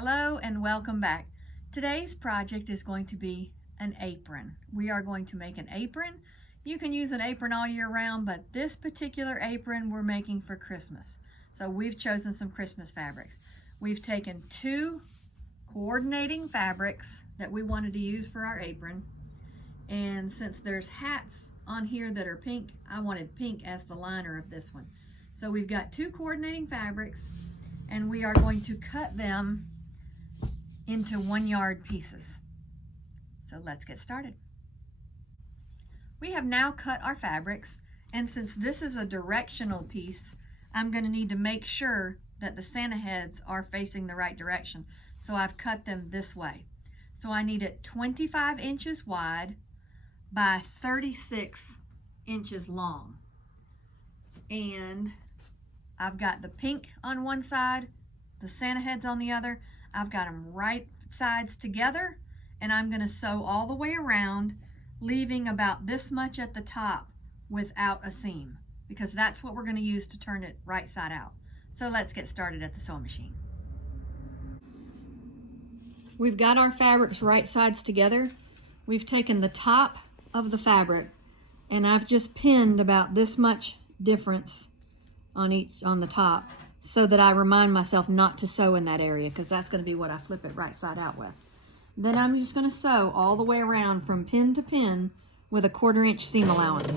Hello and welcome back. Today's project is going to be an apron. We are going to make an apron. You can use an apron all year round, but this particular apron we're making for Christmas. So we've chosen some Christmas fabrics. We've taken two coordinating fabrics that we wanted to use for our apron. And since there's hats on here that are pink, I wanted pink as the liner of this one. So we've got two coordinating fabrics and we are going to cut them into 1 yard pieces. So let's get started. We have now cut our fabrics, and since this is a directional piece, I'm going to need to make sure that the Santa heads are facing the right direction. So I've cut them this way. So I need it 25 inches wide by 36 inches long. And I've got the pink on one side, the Santa heads on the other. I've got them right sides together, and I'm going to sew all the way around, leaving about this much at the top without a seam, because that's what we're going to use to turn it right side out. So let's get started at the sewing machine. We've got our fabrics right sides together. We've taken the top of the fabric and I've just pinned about this much difference on the top, so that I remind myself not to sew in that area, because that's going to be what I flip it right side out with. Then I'm just going to sew all the way around from pin to pin with a 1/4 inch seam allowance.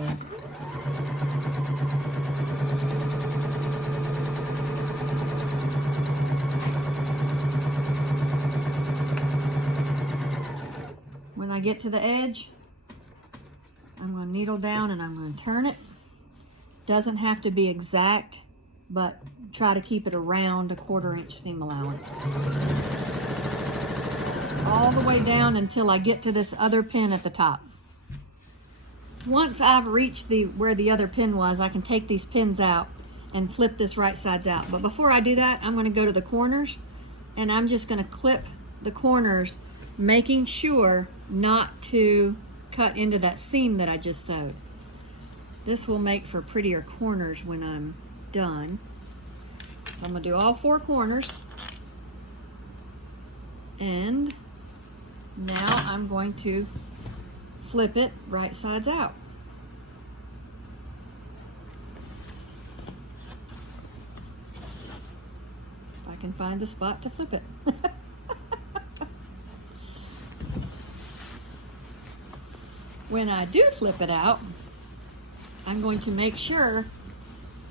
When I get to the edge, I'm going to needle down and I'm going to turn it. Doesn't have to be exact, but try to keep it around a 1/4 inch seam allowance. All the way down until I get to this other pin at the top. Once I've reached where the other pin was, I can take these pins out and flip this right sides out. But before I do that, I'm going to go to the corners and I'm just going to clip the corners, making sure not to cut into that seam that I just sewed. This will make for prettier corners when I'm done. So I'm going to do all 4 corners. And now I'm going to flip it right sides out. If I can find the spot to flip it. When I do flip it out, I'm going to make sure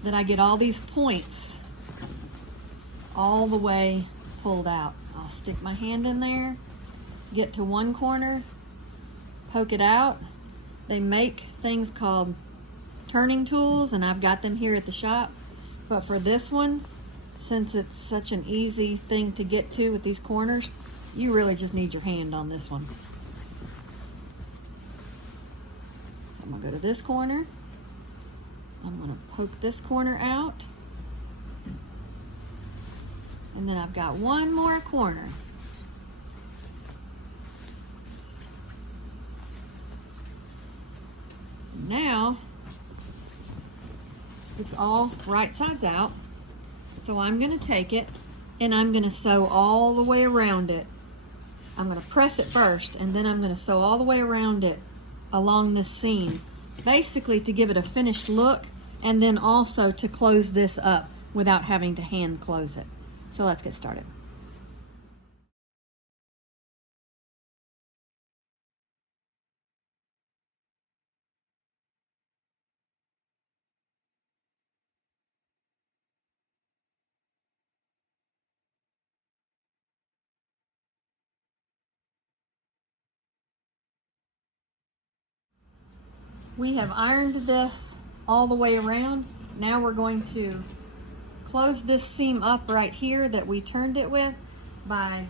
that I get all these points all the way pulled out. I'll stick my hand in there, get to one corner, poke it out. They make things called turning tools, and I've got them here at the shop. But for this one, since it's such an easy thing to get to with these corners, you really just need your hand on this one. So I'm gonna go to this corner. I'm going to poke this corner out, and then I've got one more corner. Now it's all right sides out, so I'm going to take it and I'm going to sew all the way around it. I'm going to press it first, and then I'm going to sew all the way around it along this seam, basically to give it a finished look, and then also to close this up without having to hand close it. So let's get started. We have ironed this all the way around. Now we're going to close this seam up right here that we turned it with by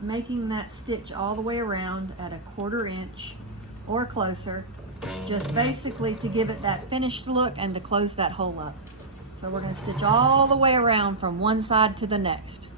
making that stitch all the way around at a 1/4 inch or closer, just basically to give it that finished look and to close that hole up. So we're going to stitch all the way around from one side to the next.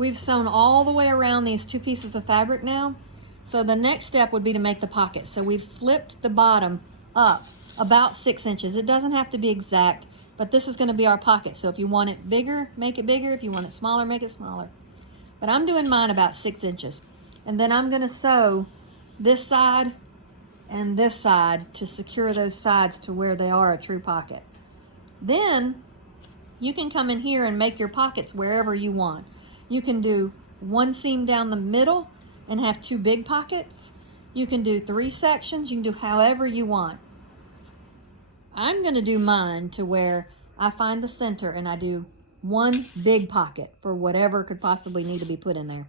We've sewn all the way around these 2 pieces of fabric now. So the next step would be to make the pocket. So we've flipped the bottom up about 6 inches. It doesn't have to be exact, but this is going to be our pocket. So if you want it bigger, make it bigger. If you want it smaller, make it smaller. But I'm doing mine about 6 inches. And then I'm going to sew this side and this side to secure those sides to where they are a true pocket. Then you can come in here and make your pockets wherever you want. You can do 1 seam down the middle and have 2 big pockets. You can do 3 sections. You can do however you want. I'm going to do mine to where I find the center and I do 1 big pocket for whatever could possibly need to be put in there.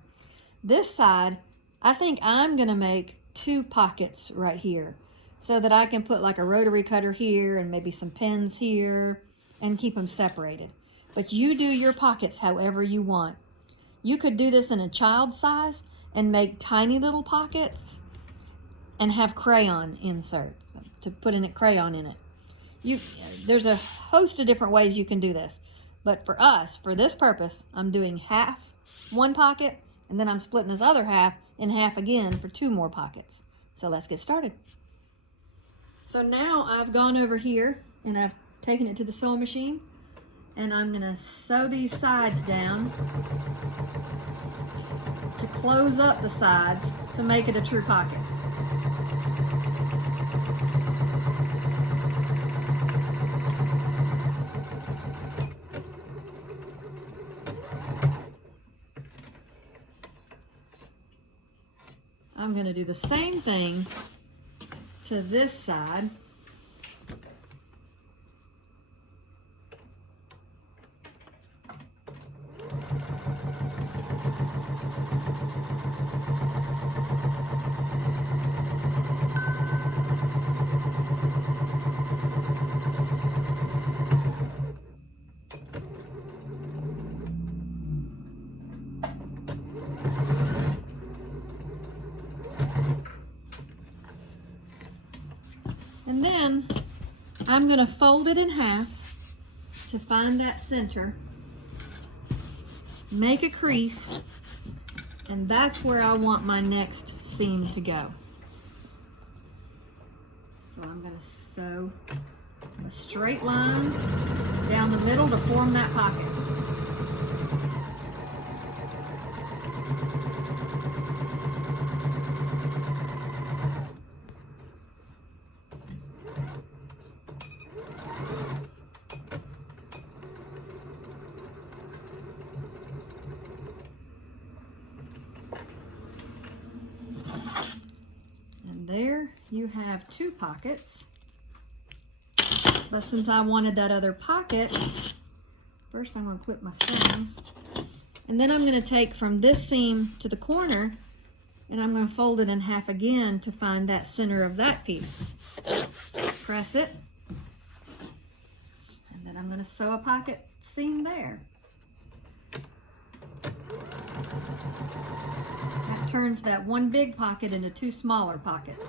This side, I think I'm going to make 2 pockets right here so that I can put like a rotary cutter here and maybe some pins here and keep them separated. But you do your pockets however you want. You could do this in a child size and make tiny little pockets and have crayon inserts to put in a crayon in it. There's a host of different ways you can do this. But for us, for this purpose, I'm doing half 1 pocket, and then I'm splitting this other half in half again for 2 more pockets. So let's get started. So now I've gone over here and I've taken it to the sewing machine, and I'm going to sew these sides down to close up the sides to make it a true pocket. I'm going to do the same thing to this side. And then I'm going to fold it in half to find that center, make a crease, and that's where I want my next seam to go. So I'm going to sew a straight line down the middle to form that pocket. There you have 2 pockets, but since I wanted that other pocket, first I'm going to clip my strings, and then I'm going to take from this seam to the corner and I'm going to fold it in half again to find that center of that piece. Press it, and then I'm going to sew a pocket seam there. That turns that 1 big pocket into 2 smaller pockets.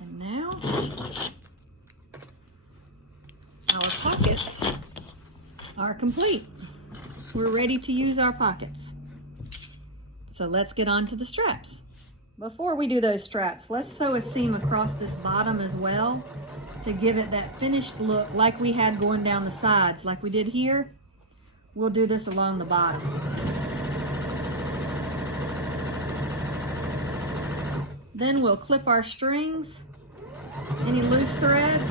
And now our pockets are complete. We're ready to use our pockets. So let's get on to the straps. Before we do those straps, let's sew a seam across this bottom as well to give it that finished look like we had going down the sides, like we did here. We'll do this along the bottom. Then we'll clip our strings, any loose threads,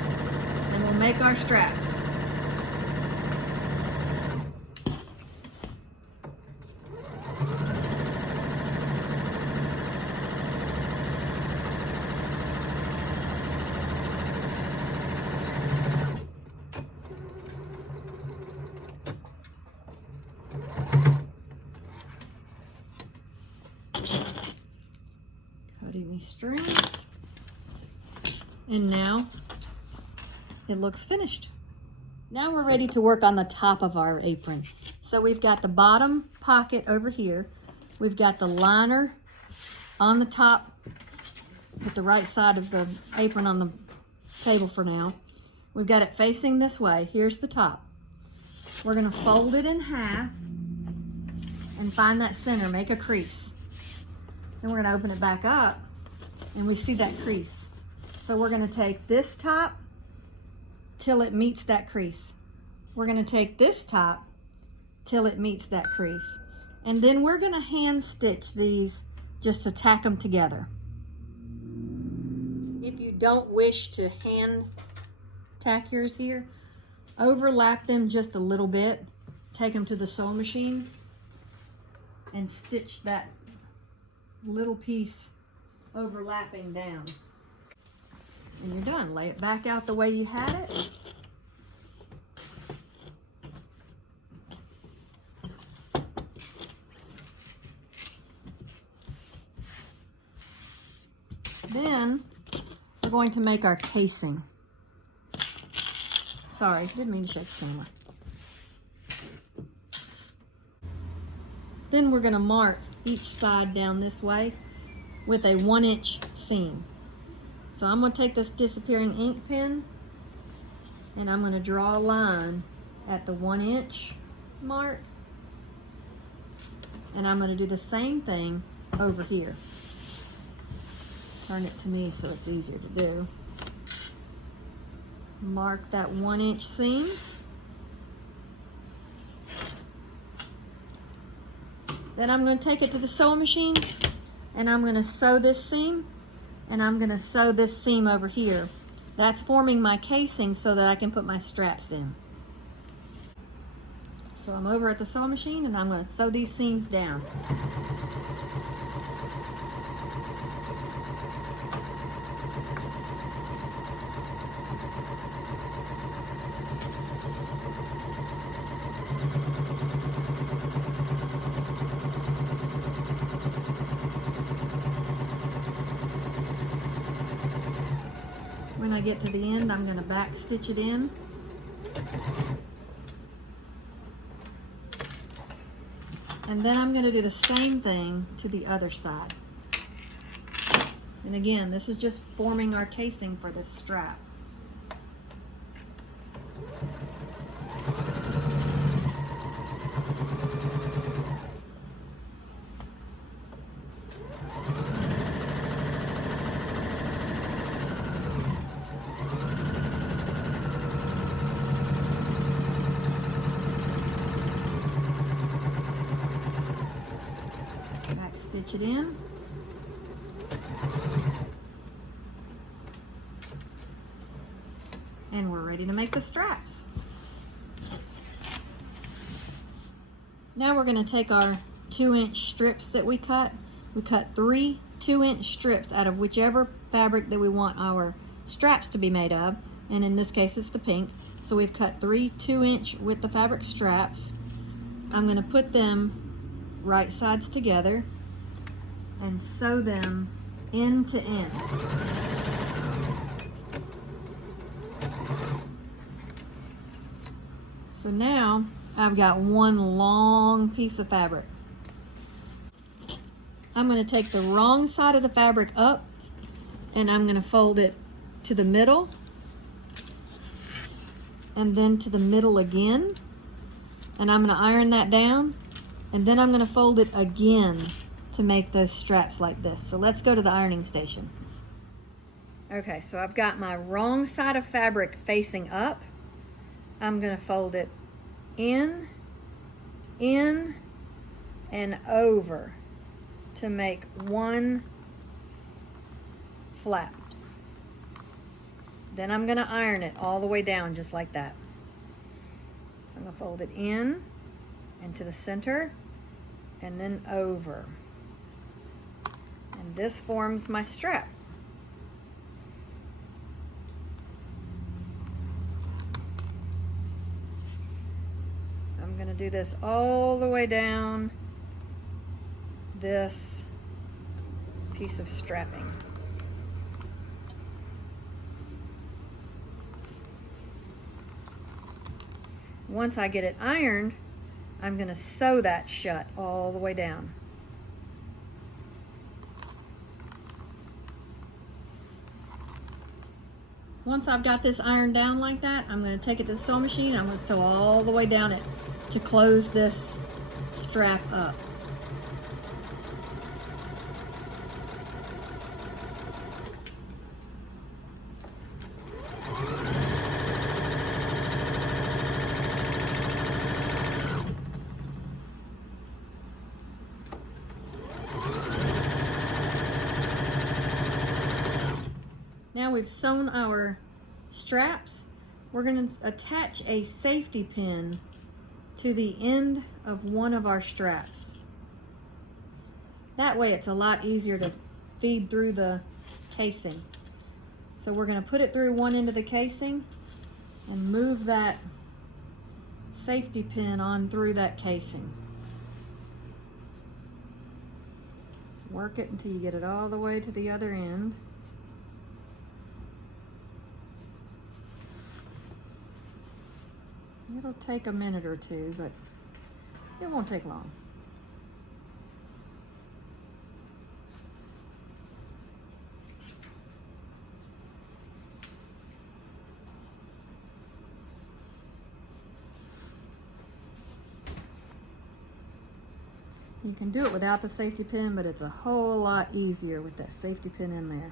and we'll make our straps. Cutting these strings, and now it looks finished. Now we're ready to work on the top of our apron. So we've got the bottom pocket over here. We've got the liner on the top with the right side of the apron on the table for now. We've got it facing this way. Here's the top. We're gonna fold it in half and find that center, make a crease. Then we're gonna open it back up and we see that crease. So we're gonna take this top till it meets that crease. We're gonna take this top till it meets that crease. And then we're gonna hand stitch these just to tack them together. If you don't wish to hand tack yours here, overlap them just a little bit, take them to the sewing machine and stitch that little piece overlapping down. And you're done. Lay it back out the way you had it. Then we're going to make our casing. Sorry, didn't mean to shake the camera. Then we're going to mark each side down this way with a 1-inch seam. So I'm going to take this disappearing ink pen and I'm going to draw a line at the 1-inch mark, and I'm going to do the same thing over here. Turn it to me so it's easier to do. Mark that 1-inch seam. Then I'm going to take it to the sewing machine and I'm going to sew this seam, and I'm going to sew this seam over here. That's forming my casing so that I can put my straps in. So I'm over at the sewing machine and I'm going to sew these seams down. When I get to the end, I'm going to back stitch it in. And then I'm going to do the same thing to the other side. And again, this is just forming our casing for this strap. Stitch it in. And we're ready to make the straps. Now we're going to take our 2-inch strips that we cut. We cut 3 2-inch strips out of whichever fabric that we want our straps to be made of. And in this case, it's the pink. So we've cut 3 2-inch with the fabric straps. I'm going to put them right sides together and sew them end to end. So now I've got one long piece of fabric. I'm going to take the wrong side of the fabric up and I'm going to fold it to the middle and then to the middle again, and I'm going to iron that down, and then I'm going to fold it again to make those straps like this. So let's go to the ironing station. Okay, so I've got my wrong side of fabric facing up. I'm going to fold it in, and over to make one flap. Then I'm going to iron it all the way down just like that. So I'm going to fold it in and to the center and then over. And this forms my strap. I'm going to do this all the way down this piece of strapping. Once I get it ironed, I'm going to sew that shut all the way down. Once I've got this ironed down like that, I'm going to take it to the sewing machine. I'm going to sew all the way down it to close this strap up. Now we've sewn our straps, we're going to attach a safety pin to the end of one of our straps. That way it's a lot easier to feed through the casing. So we're going to put it through one end of the casing and move that safety pin on through that casing. Work it until you get it all the way to the other end. It'll take a minute or two, but it won't take long. You can do it without the safety pin, but it's a whole lot easier with that safety pin in there.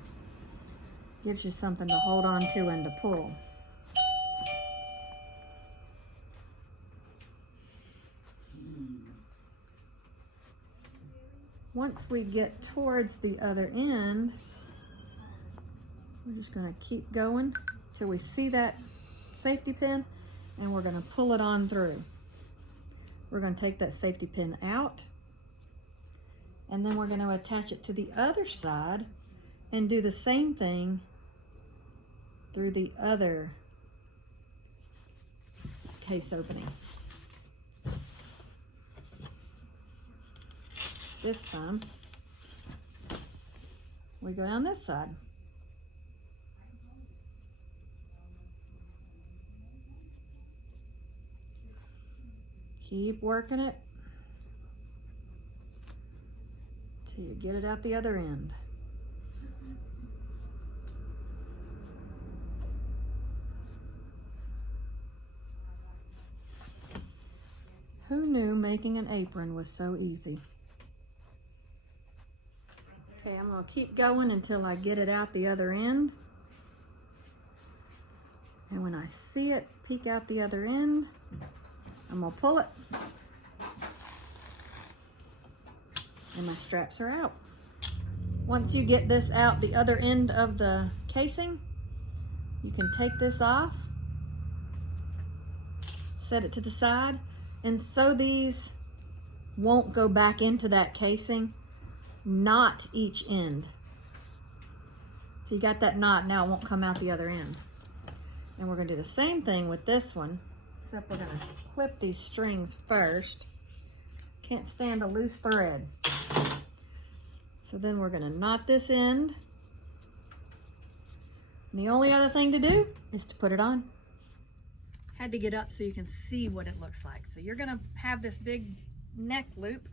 Gives you something to hold on to and to pull. Once we get towards the other end, we're just going to keep going till we see that safety pin, and we're going to pull it on through. We're going to take that safety pin out, and then we're going to attach it to the other side and do the same thing through the other case opening. This time, we go down this side. Keep working it till you get it out the other end. Who knew making an apron was so easy? Okay, I'm going to keep going until I get it out the other end. And when I see it peek out the other end, I'm going to pull it. And my straps are out. Once you get this out the other end of the casing, you can take this off, set it to the side, and so these won't go back into that casing. Knot each end. So you got that knot, now it won't come out the other end. And we're going to do the same thing with this one, except we're going to clip these strings first. Can't stand a loose thread. So then we're going to knot this end. And the only other thing to do is to put it on. Had to get up so you can see what it looks like. So you're going to have this big neck loop.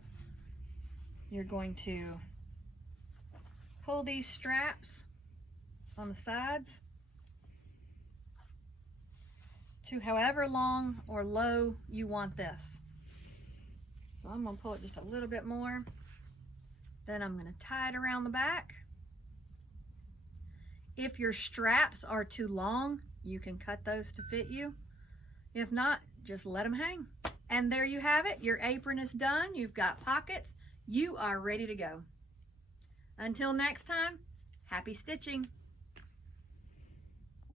You're going to pull these straps on the sides to however long or low you want this. So I'm going to pull it just a little bit more. Then I'm going to tie it around the back. If your straps are too long, you can cut those to fit you. If not, just let them hang. And there you have it. Your apron is done. You've got pockets. You are ready to go. Until next time, happy stitching.